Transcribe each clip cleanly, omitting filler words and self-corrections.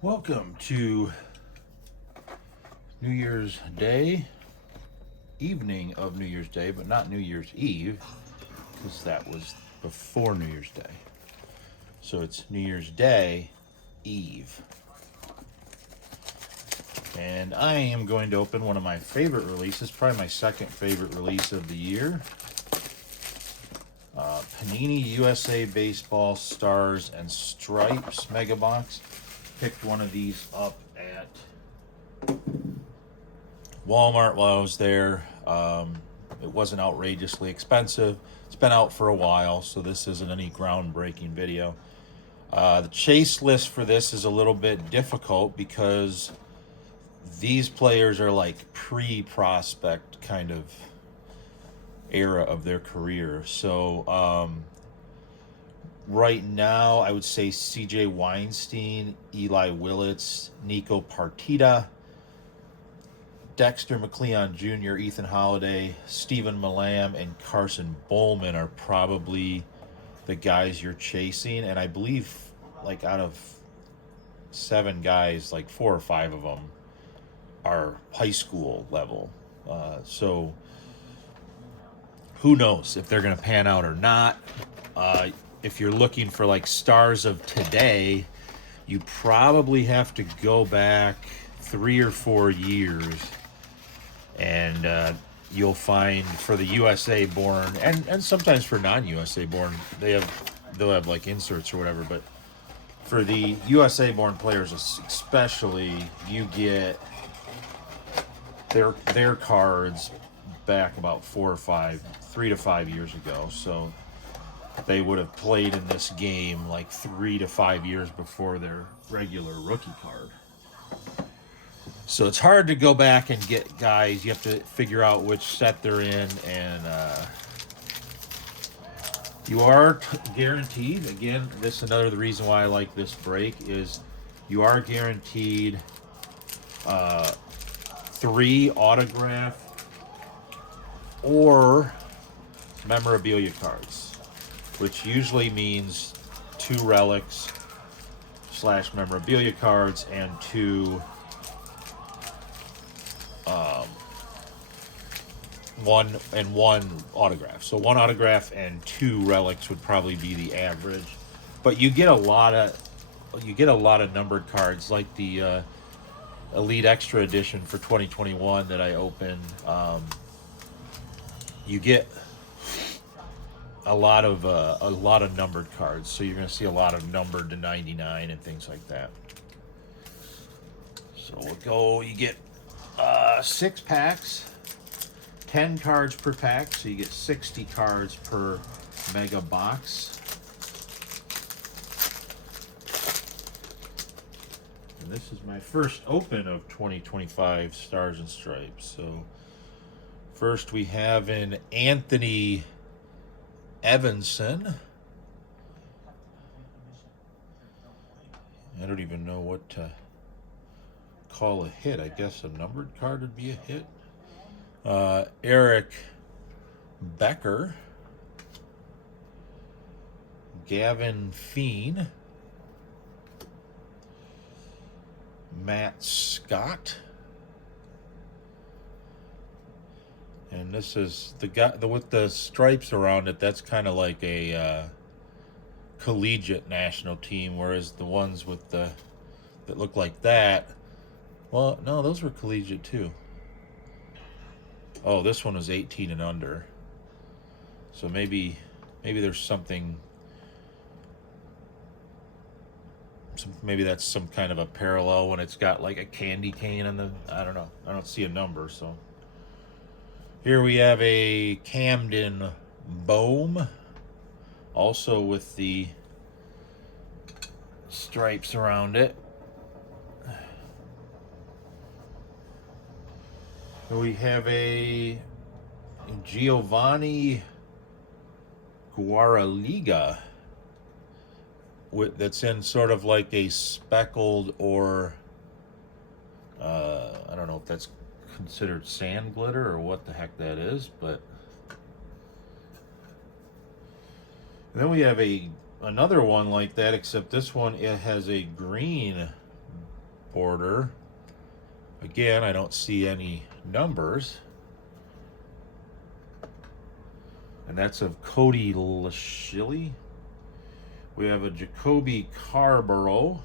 Welcome to New Year's Day, evening of New Year's Day, but not New Year's Eve, because that was before New Year's Day. So it's New Year's Day, Eve. And I am going to open one of my favorite releases, probably my second favorite release of the year. Panini USA Baseball Stars and Stripes Mega Box. Picked one of these up at Walmart while I was there. It wasn't outrageously expensive. It's been out for a while, so this isn't any groundbreaking video. The chase list for this is a little bit difficult because these players are like pre-prospect kind of era of their career. So right now, I would say C.J. Weinstein, Eli Willits, Nico Partita, Dexter McLeon Jr., Ethan Holiday, Stephen Malam, and Carson Bowman are probably the guys you're chasing. And I believe, like, out of 7 guys, like 4 or 5 of them are high school level. So who knows if they're going to pan out or not. If you're looking for like stars of today, you probably have to go back 3 or 4 years, and you'll find for the USA born and sometimes for non-USA born, they'll have like inserts or whatever. But for the USA born players especially, you get their cards back about 3 to 5 years ago. So they would have played in this game like 3 to 5 years before their regular rookie card. So it's hard to go back and get guys. You have to figure out which set they're in, and you are guaranteed. Again, this is another the reason why I like this break is you are guaranteed 3 autograph or memorabilia cards, which usually means 2 relics / memorabilia cards and 2 one autograph. So 1 autograph and 2 relics would probably be the average. But you get a lot of numbered cards, like the Elite Extra Edition for 2021 that I opened. You get a lot of numbered cards, so you're going to see a lot of numbered to 99 and things like that. So we'll go. You get 6 packs, 10 cards per pack, so you get 60 cards per mega box. And this is my first open of 2025 Stars and Stripes. So first we have an Anthony Evanson. I don't even know what to call a hit. I guess a numbered card would be a hit. Eric Becker, Gavin Feen, Matt Scott, and this is the guy with the stripes around it. That's kind of like a collegiate national team, whereas the ones with that look like that, well, no, those were collegiate too. Oh, this one was 18 and under. So maybe there's something. Maybe that's some kind of a parallel when it's got like a candy cane on the. I don't know. I don't see a number. So here we have a Camden Bohm, also with the stripes around it. We have a Giovanni Guaraliga that's in sort of like a speckled or I don't know if that's considered sand glitter or what the heck that is, but then we have another one like that, except this one, it has a green quarter. Again, I don't see any numbers. And that's of Cody Lashilly. We have a Jacoby Carborough.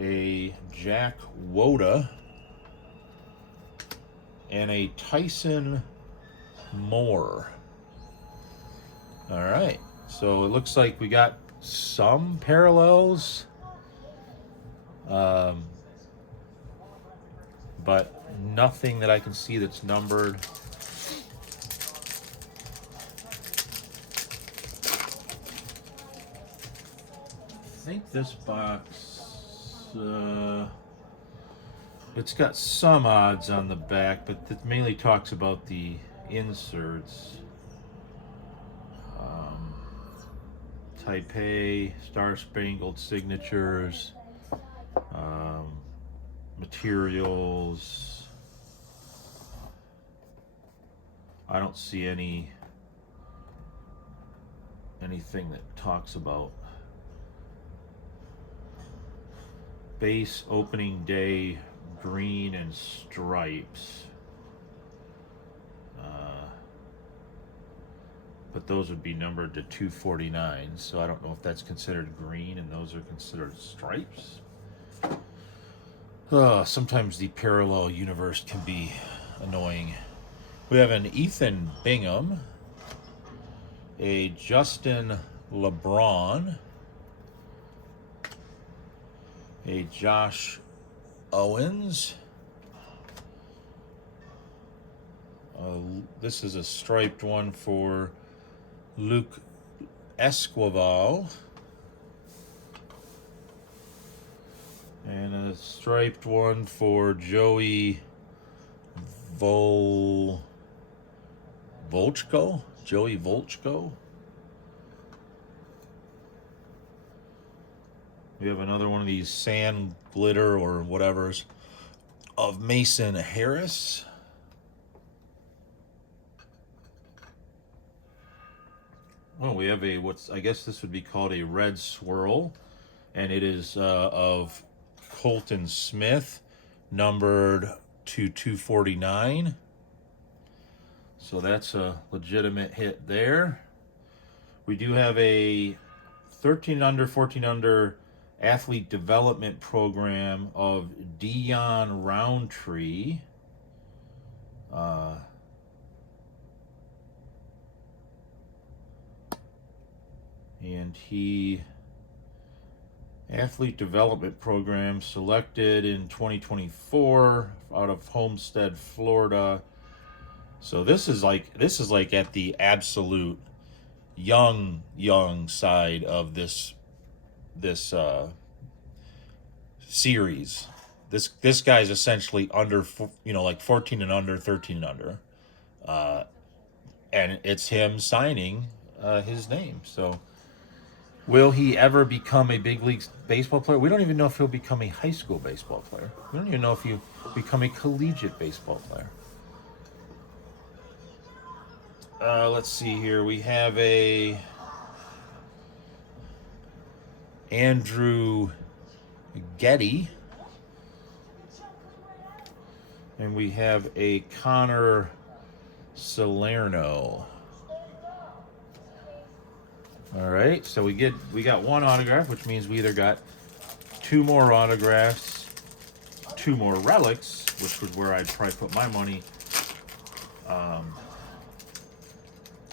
A Jack Woda. And a Tyson Moore. All right. So it looks like we got some parallels. But nothing that I can see that's numbered. I think this box, it's got some odds on the back, but it mainly talks about the inserts. Taipei, Star Spangled Signatures, materials. I don't see anything that talks about base opening day green and stripes. But those would be numbered to 249, so I don't know if that's considered green and those are considered stripes. Sometimes the parallel universe can be annoying. We have an Ethan Bingham, a Justin LeBron, a Josh Owens. This is a striped one for Luke Esquivel. And a striped one for Joey Volchko. Joey Volchko. We have another one of these sand glitter or whatever's of Mason Harris. Well, we have a, I guess this would be called a red swirl, and it is of Colton Smith, numbered to 249. So that's a legitimate hit there. We do have a 13 under, 14 under athlete development program of Dion Roundtree. And he, athlete development program selected in 2024 out of Homestead, Florida. So this is like at the absolute young side of this series. This guy's essentially under, like 14 and under, 13 and under, and it's him signing his name. So will he ever become a big league baseball player? We don't even know if he'll become a high school baseball player. We don't even know if he'll become a collegiate baseball player. Let's see here. We have a Andrew Getty. And we have a Connor Salerno. All right, so we got one autograph, which means we either got two more autographs, two more relics, which was where I'd probably put my money,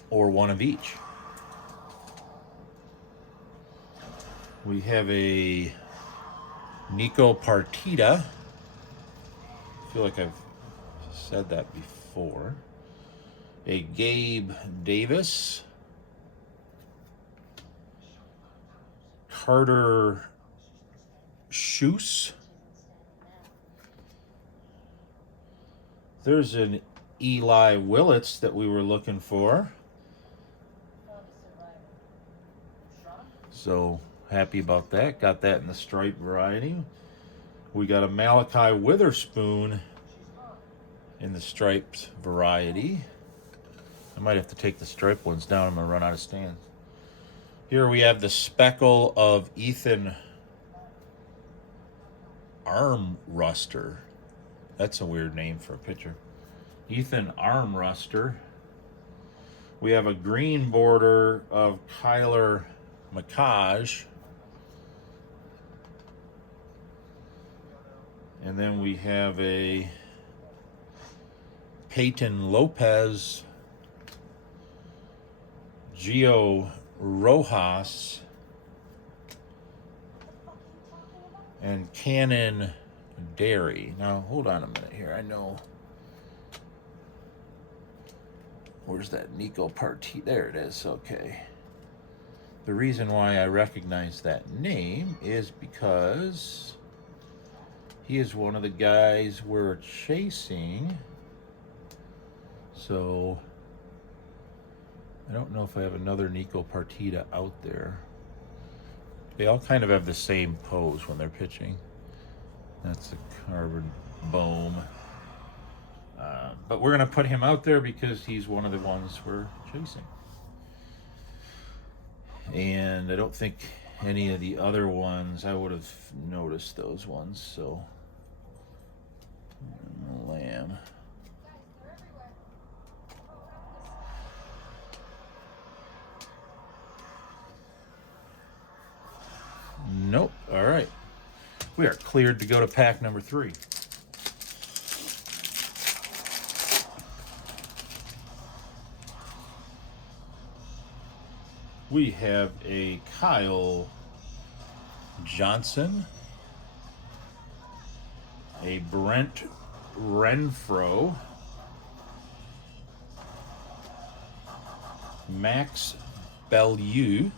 or one of each. We have a Nico Partita. I feel like I've said that before. A Gabe Davis. Carter Schus. There's an Eli Willits that we were looking for. So happy about that. Got that in the stripe variety. We got a Malachi Witherspoon in the striped variety. I might have to take the striped ones down. I'm going to run out of stands. Here we have the speckle of Ethan Armruster. That's a weird name for a pitcher. Ethan Armruster. We have a green border of Kyler McCaj. And then we have a Peyton Lopez, Gio Rojas, and Cannon Derry. Now, hold on a minute here. I know. Where's that Nico Parti? There it is. Okay. The reason why I recognize that name is because he is one of the guys we're chasing. So I don't know if I have another Nico Partita out there. They all kind of have the same pose when they're pitching. That's a carbon boom. But we're going to put him out there because he's one of the ones we're chasing. And I don't think any of the other ones, I would have noticed those ones. So, Lamb. Nope. All right. We are cleared to go to pack number 3. We have a Kyle Johnson, a Brent Renfro, Max Bellew.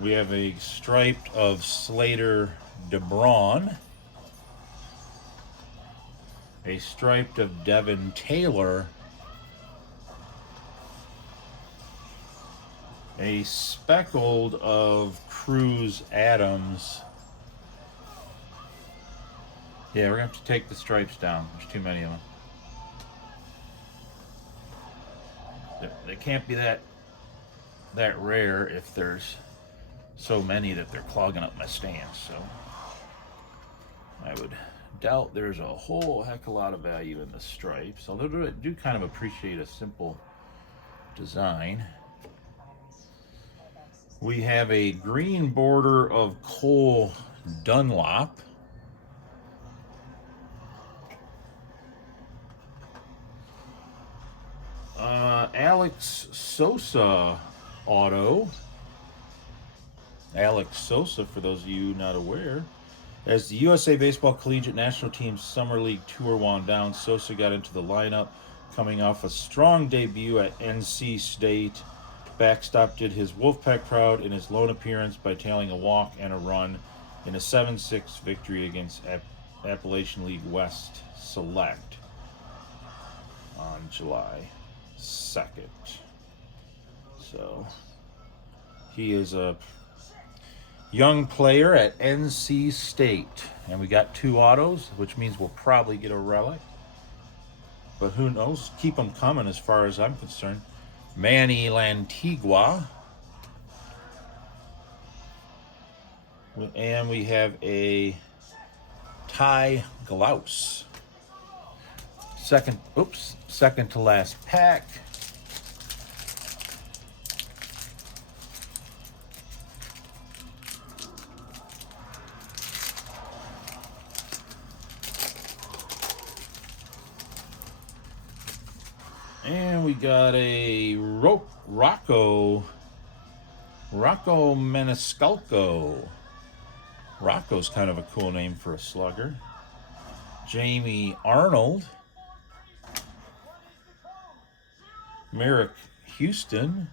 We have a striped of Slater DeBron, a striped of Devin Taylor, a speckled of Cruz Adams. Yeah, we're going to have to take the stripes down. There's too many of them. They can't be that rare if there's so many that they're clogging up my stands. So I would doubt there's a whole heck of a lot of value in the stripes, although I do kind of appreciate a simple design. We have a green border of Cole Dunlop. Alex Sosa auto. Alex Sosa, for those of you not aware, as the USA Baseball Collegiate National Team's Summer League tour wound down, Sosa got into the lineup coming off a strong debut at NC State. Backstop did his Wolfpack proud in his lone appearance by tailing a walk and a run in a 7-6 victory against Appalachian League West Select on July 2nd. So he is a young player at NC State, and we got 2 autos, which means we'll probably get a relic, but who knows? Keep them coming as far as I'm concerned. Manny Lantigua, and we have a Ty Glaus. Second to last pack. And we got a Rocco Maniscalco. Rocco's kind of a cool name for a slugger. Jamie Arnold. Merrick Houston.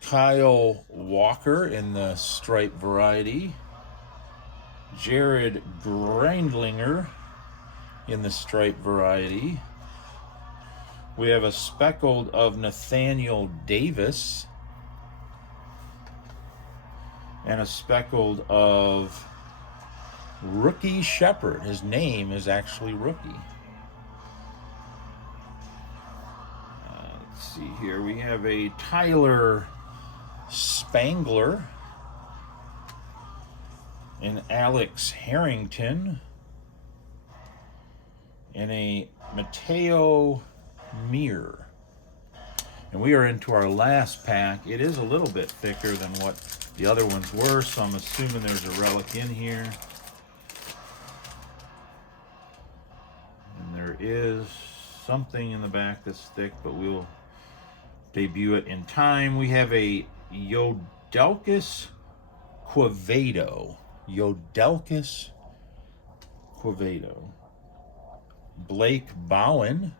Kyle Walker in the stripe variety. Jared Grindlinger in the stripe variety. We have a speckled of Nathaniel Davis and a speckled of Rookie Shepherd. His name is actually Rookie. see here. We have a Tyler Spangler, an Alex Harrington, and a Mateo Mir. And we are into our last pack. It is a little bit thicker than what the other ones were, so I'm assuming there's a relic in here. And there is something in the back that's thick, but we'll debut it in time. We have a Yodelkis Quevedo. Yodelkis Quevedo. Blake Bowen.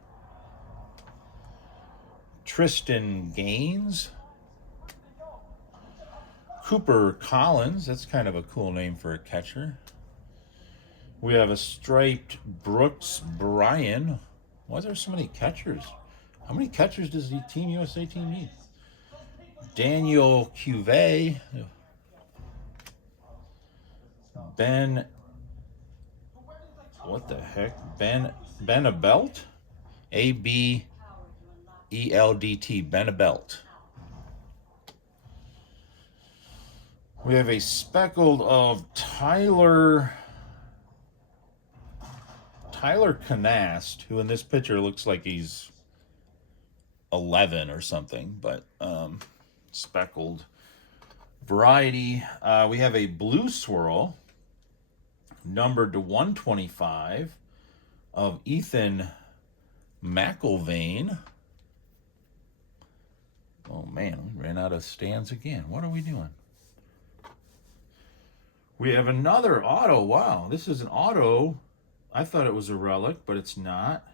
Tristan Gaines. Cooper Collins. That's kind of a cool name for a catcher. We have a striped Brooks Bryan. Why is there so many catchers? How many catchers does the Team USA team need? Daniel Cuvée. Ben. What the heck? Benabelt? ABELDT. Benabelt. We have a speckled of Tyler Canast, who in this picture looks like he's 11 or something, but speckled variety. We have a blue swirl, numbered to 125, of Ethan McIlvain. Oh man, we ran out of stands again. What are we doing? We have another auto. Wow, this is an auto. I thought it was a relic, but it's not.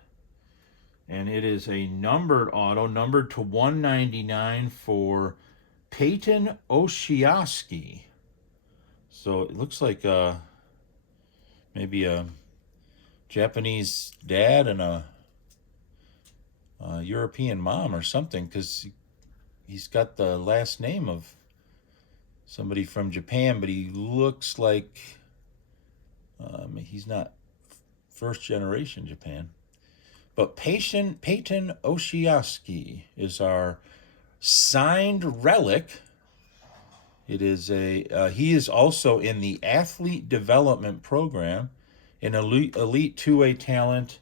And it is a numbered auto, numbered to 199 for Peyton Oshiaski. So it looks like maybe a Japanese dad and a European mom or something, because he's got the last name of somebody from Japan, but he looks like he's not first generation Japan. But Peyton Oshiaski is our signed relic. It is he is also in the athlete development program, an elite 2A talent.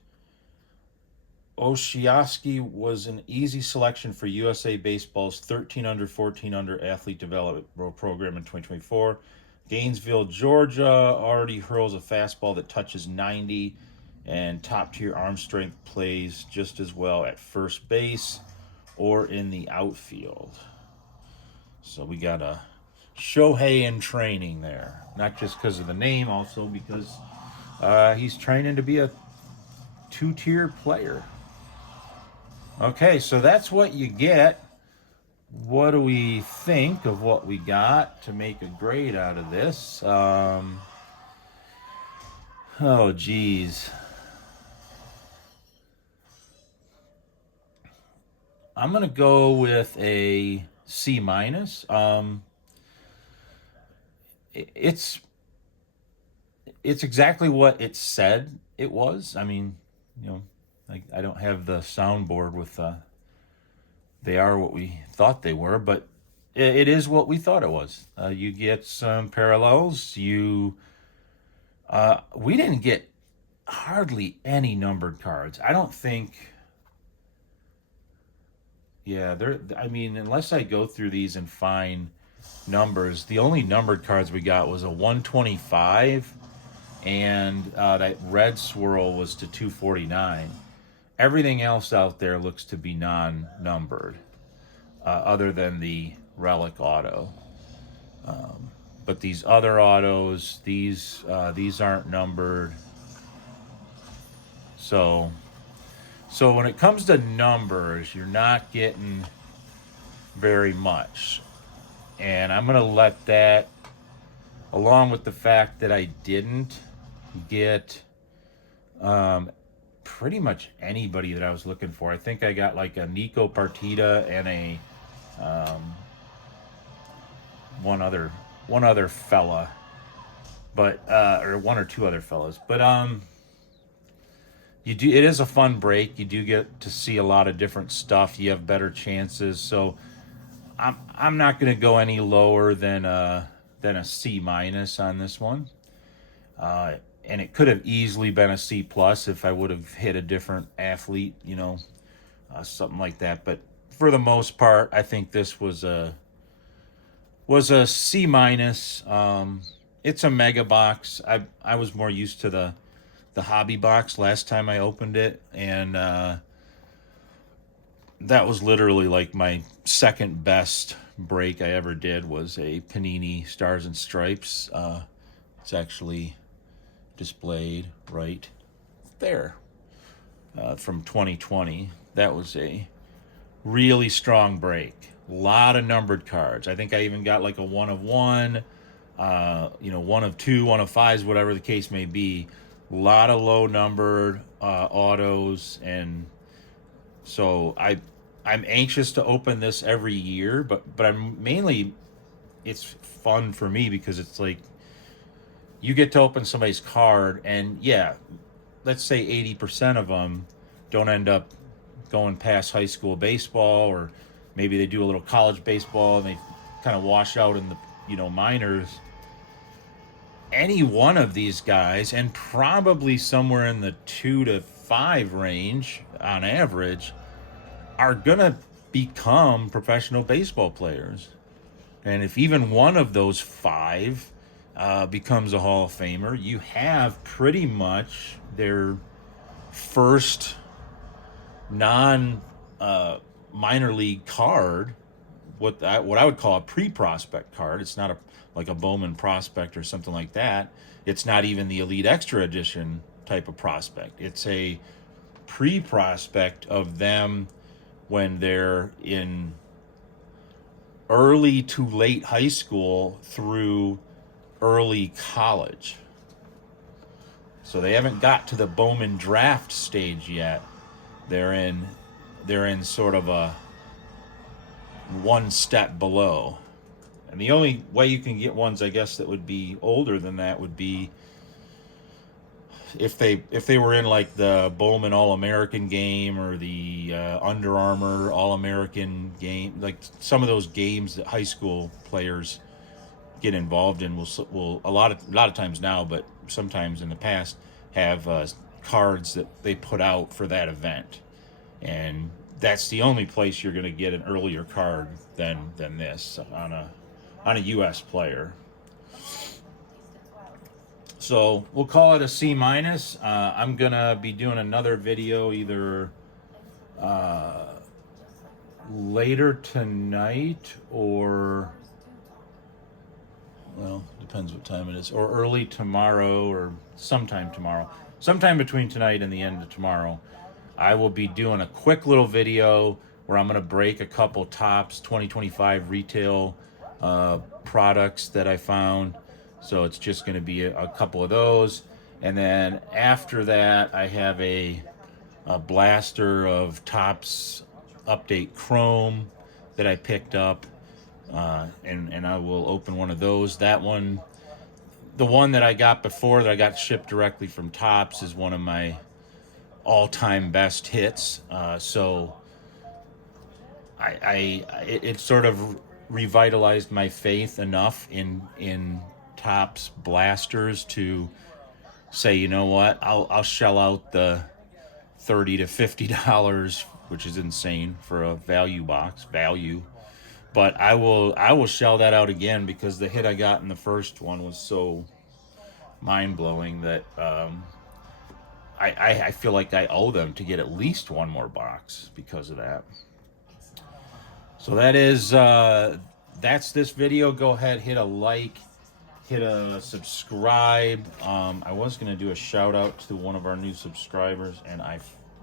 Oshiaski was an easy selection for USA Baseball's 13 under, 14 under athlete development program in 2024. Gainesville, Georgia, already hurls a fastball that touches 90, and top-tier arm strength, plays just as well at first base or in the outfield. So we got a Shohei in training there. Not just because of the name, also because he's training to be a two-tier player. Okay, so that's what you get. What do we think of what we got to make a grade out of this? Oh, geez. I'm going to go with a C minus. It's exactly what it said it was. I mean, you know, I don't have the soundboard with they are what we thought they were, but it is what we thought it was. You get some parallels. We didn't get hardly any numbered cards. I don't think. Yeah, I mean, unless I go through these and find numbers, the only numbered cards we got was a 125, and that red swirl was to 249. Everything else out there looks to be non-numbered, other than the relic auto. But these other autos, these aren't numbered. So when it comes to numbers, you're not getting very much. And I'm going to let that, along with the fact that I didn't get pretty much anybody that I was looking for. I think I got like a Nico Partita and a one other fella, but or one or two other fellas. But you do, it is a fun break. You do get to see a lot of different stuff. You have better chances. So I'm not going to go any lower than a C minus on this one. And it could have easily been a C plus if I would have hit a different athlete, something like that. But for the most part, I think this was a C minus. It's a mega box. I was more used to the hobby box last time I opened it, and that was literally like my second best break I ever did was a Panini Stars and Stripes. It's actually displayed right there, from 2020. That was a really strong break. A lot of numbered cards. I think I even got like a 1 of 1, 1 of 2, 1 of 5s, whatever the case may be. A lot of low numbered autos, and so I'm anxious to open this every year, but I'm mainly, it's fun for me because it's like you get to open somebody's card, and yeah, let's say 80% of them don't end up going past high school baseball, or maybe they do a little college baseball and they kind of wash out in the minors. Any one of these guys, and probably somewhere in the 2 to 5 range on average, are gonna become professional baseball players. And if even one of those 5 becomes a Hall of Famer, you have pretty much their first non minor league card, what I would call a pre-prospect card. It's not like a Bowman prospect or something like that. It's not even the Elite Extra Edition type of prospect. It's a pre-prospect of them when they're in early to late high school through early college. So they haven't got to the Bowman draft stage yet. They're in sort of a one step below. And the only way you can get ones, I guess, that would be older than that would be if they were in like the Bowman All-American game or the Under Armour All-American game, like some of those games that high school players get involved in will a lot of times now, but sometimes in the past, have cards that they put out for that event, and that's the only place you're going to get an earlier card than this on a U.S. player. So we'll call it a C minus. I'm gonna be doing another video either later tonight, or, well, depends what time it is, or early tomorrow, or sometime tomorrow. Sometime between tonight and the end of tomorrow, I will be doing a quick little video where I'm gonna break a couple Topps 2025 retail products that I found. So it's just going to be a couple of those. And then after that, I have a blaster of Topps Update Chrome that I picked up. And I will open one of those. That one, the one that I got before that I got shipped directly from Topps, is one of my all-time best hits. So it sort of revitalized my faith enough in Topps blasters to say, you know what, I'll shell out the $30 to $50, which is insane for a value box, but I will shell that out again, because the hit I got in the first one was so mind-blowing that I feel like I owe them to get at least one more box because of that. So that's this video. Go ahead, hit a like, hit a subscribe. I was going to do a shout out to one of our new subscribers, and I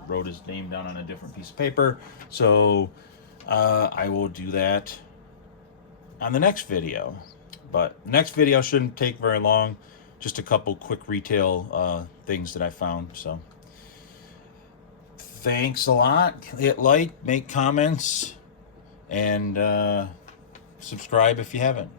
wrote his name down on a different piece of paper. So I will do that on the next video. But next video shouldn't take very long. Just a couple quick retail things that I found. So thanks a lot. Hit like, make comments, and subscribe if you haven't.